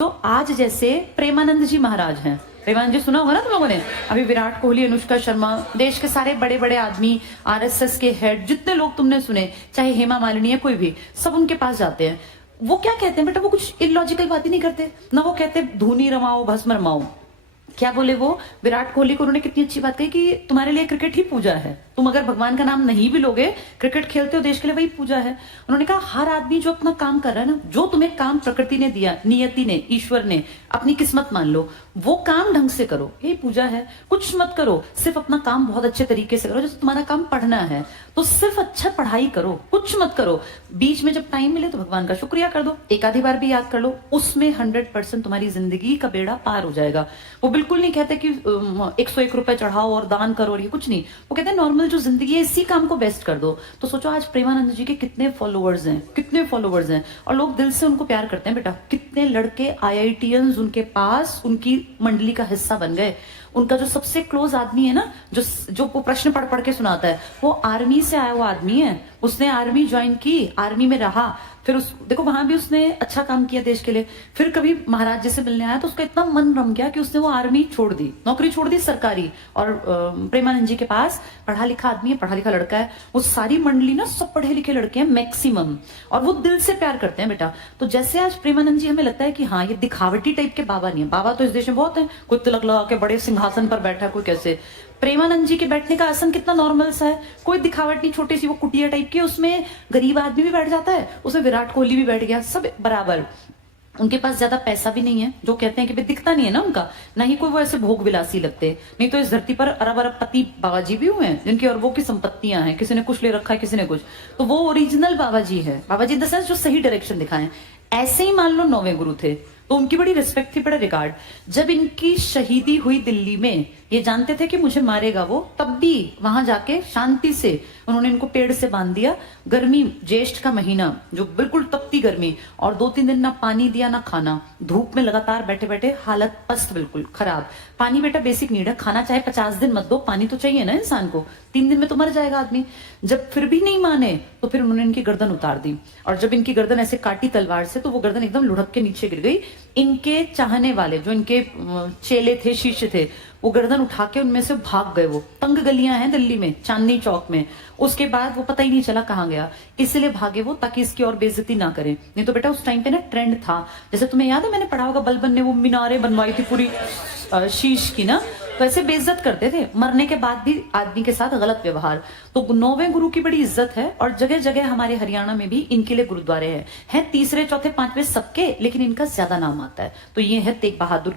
तो आज जैसे प्रेमानंद जी महाराज हैं, प्रेमानंद जी सुना होगा ना तुम लोगों ने। अभी विराट कोहली, अनुष्का शर्मा, देश के सारे बड़े बड़े आदमी, आरएसएस के हेड, जितने लोग तुमने सुने, चाहे हेमा मालिनी है कोई भी, सब उनके पास जाते हैं। वो क्या कहते हैं बेटा, वो कुछ इलॉजिकल बात ही नहीं करते ना। वो कहते धूनी रमाओ भस्म रमाओ। क्या बोले वो विराट कोहली को, उन्होंने कितनी अच्छी बात कही कि तुम्हारे लिए क्रिकेट ही पूजा है। तुम अगर भगवान का नाम नहीं भी लोगे, क्रिकेट खेलते हो देश के लिए, वही पूजा है। उन्होंने कहा हर आदमी जो अपना काम कर रहा है ना, जो तुम्हें काम प्रकृति ने दिया, नियति ने, ईश्वर ने, अपनी किस्मत मान लो, वो काम ढंग से करो, यही पूजा है। कुछ मत करो, सिर्फ अपना काम बहुत अच्छे तरीके से करो। जैसे तुम्हारा काम पढ़ना है तो सिर्फ अच्छा पढ़ाई करो, कुछ मत करो। बीच में जब टाइम मिले तो भगवान का शुक्रिया कर दो, एक आधी बार भी याद कर लो, उसमें 100% तुम्हारी जिंदगी का बेड़ा पार हो जाएगा। वो बिल्कुल नहीं कहते कि 101 रुपए चढ़ाओ और दान करो और ये कुछ नहीं। वो कहते हैं नॉर्मल जो जिंदगी है इसी काम को बेस्ट कर दो। तो सोचो आज प्रेमानंद जी के कितने फॉलोअर्स हैं, कितने फॉलोअर्स हैं, और लोग दिल से उनको प्यार करते हैं बेटा। कितने लड़के IITians उनके पास उनकी मंडली का हिस्सा बन गए। उनका जो सबसे क्लोज आदमी है ना, जो वो प्रश्न पढ़ पढ़ के सुनाता है, वो आर्मी से आया हुआ आदमी है। उसने आर्मी ज्वाइन की, आर्मी में रहा, फिर उस देखो वहां भी उसने अच्छा काम किया देश के लिए। फिर कभी महाराज जी से मिलने आया तो उसका इतना मन रम गया कि उसने वो आर्मी छोड़ दी, नौकरी छोड़ दी सरकारी। और प्रेमानंद जी के पास पढ़ा लिखा आदमी है, पढ़ा लिखा लड़का है। वो सारी मंडली ना सब पढ़े लिखे लड़के हैं मैक्सिमम, और वो दिल से प्यार करते हैं बेटा। तो जैसे आज प्रेमानंद जी हमें लगता है कि हाँ ये दिखावटी टाइप के बाबा नहीं है। बाबा तो इस देश में बहुत है, कोई तिलक लगा के बड़े सिंहासन पर बैठा है, कोई कैसे। प्रेमानंद जी के बैठने का आसन कितना नॉर्मल सा है, कोई दिखावट नहीं, छोटी सी वो कुटिया टाइप की, उसमें गरीब आदमी भी बैठ जाता है, उसमें विराट कोहली भी बैठ गया, सब बराबर। उनके पास ज्यादा पैसा भी नहीं है, जो कहते हैं कि भाई दिखता नहीं है ना उनका, ना ही कोई वो ऐसे भोग विलासी लगते। नहीं तो इस धरती पर अरब अरब पति बाबा जी भी हुए हैं जिनकी अरबों की संपत्तियां हैं, किसी ने कुछ ले रखा है, किसी ने कुछ। तो वो ओरिजिनल बाबा जी है, बाबा जी इन द सेंस जो सही डायरेक्शन दिखाएं। ऐसे ही मान लो 9वें गुरु थे तो उनकी बड़ी रिस्पेक्ट थी, बड़ा रिगार्ड। जब इनकी शहीदी हुई दिल्ली में, ये जानते थे कि मुझे मारेगा वो, तब भी वहां जाके शांति से उन्होंने इनको पेड़ से बांध दिया। गर्मी, ज्येष्ठ का महीना, जो बिल्कुल तपती गर्मी, और 2-3 दिन ना पानी दिया ना खाना, धूप में लगातार बैठे बैठे हालत पस्त, बिल्कुल खराब। पानी बेटा बेसिक नीड है, खाना चाहे 50 दिन मत दो, पानी तो चाहिए ना इंसान को। 3 दिन में तो मर जाएगा आदमी। जब फिर भी नहीं माने तो फिर उन्होंने इनकी गर्दन उतार दी, और जब इनकी गर्दन ऐसे काटी तलवार से तो वो गर्दन एकदम लुढ़क के नीचे गिर गई। इनके चाहने वाले, जो इनके चेले थे, शिष्य थे, वो गर्दन उठा के उनमें से भाग गए। वो तंग गलियां हैं दिल्ली में, चांदनी चौक में। उसके बाद वो पता ही नहीं चला कहाँ गया, इसलिए भागे वो ताकि इसकी और बेइज्जती ना करे। नहीं तो बेटा उस टाइम पे ना ट्रेंड था, जैसे तुम्हें याद है मैंने पढ़ा होगा, बलबन ने वो मीनारें बनवाई थी पूरी शीश की ना, वैसे बेइज्जत करते थे। मरने के बाद भी आदमी के साथ गलत व्यवहार। तो 9वें गुरु की बड़ी इज्जत है, और जगह जगह हमारे हरियाणा में भी इनके लिए गुरुद्वारे हैं। 3रे, 4थे, 5वें सबके, लेकिन इनका ज्यादा नाम आता है। तो ये है तेग बहादुर की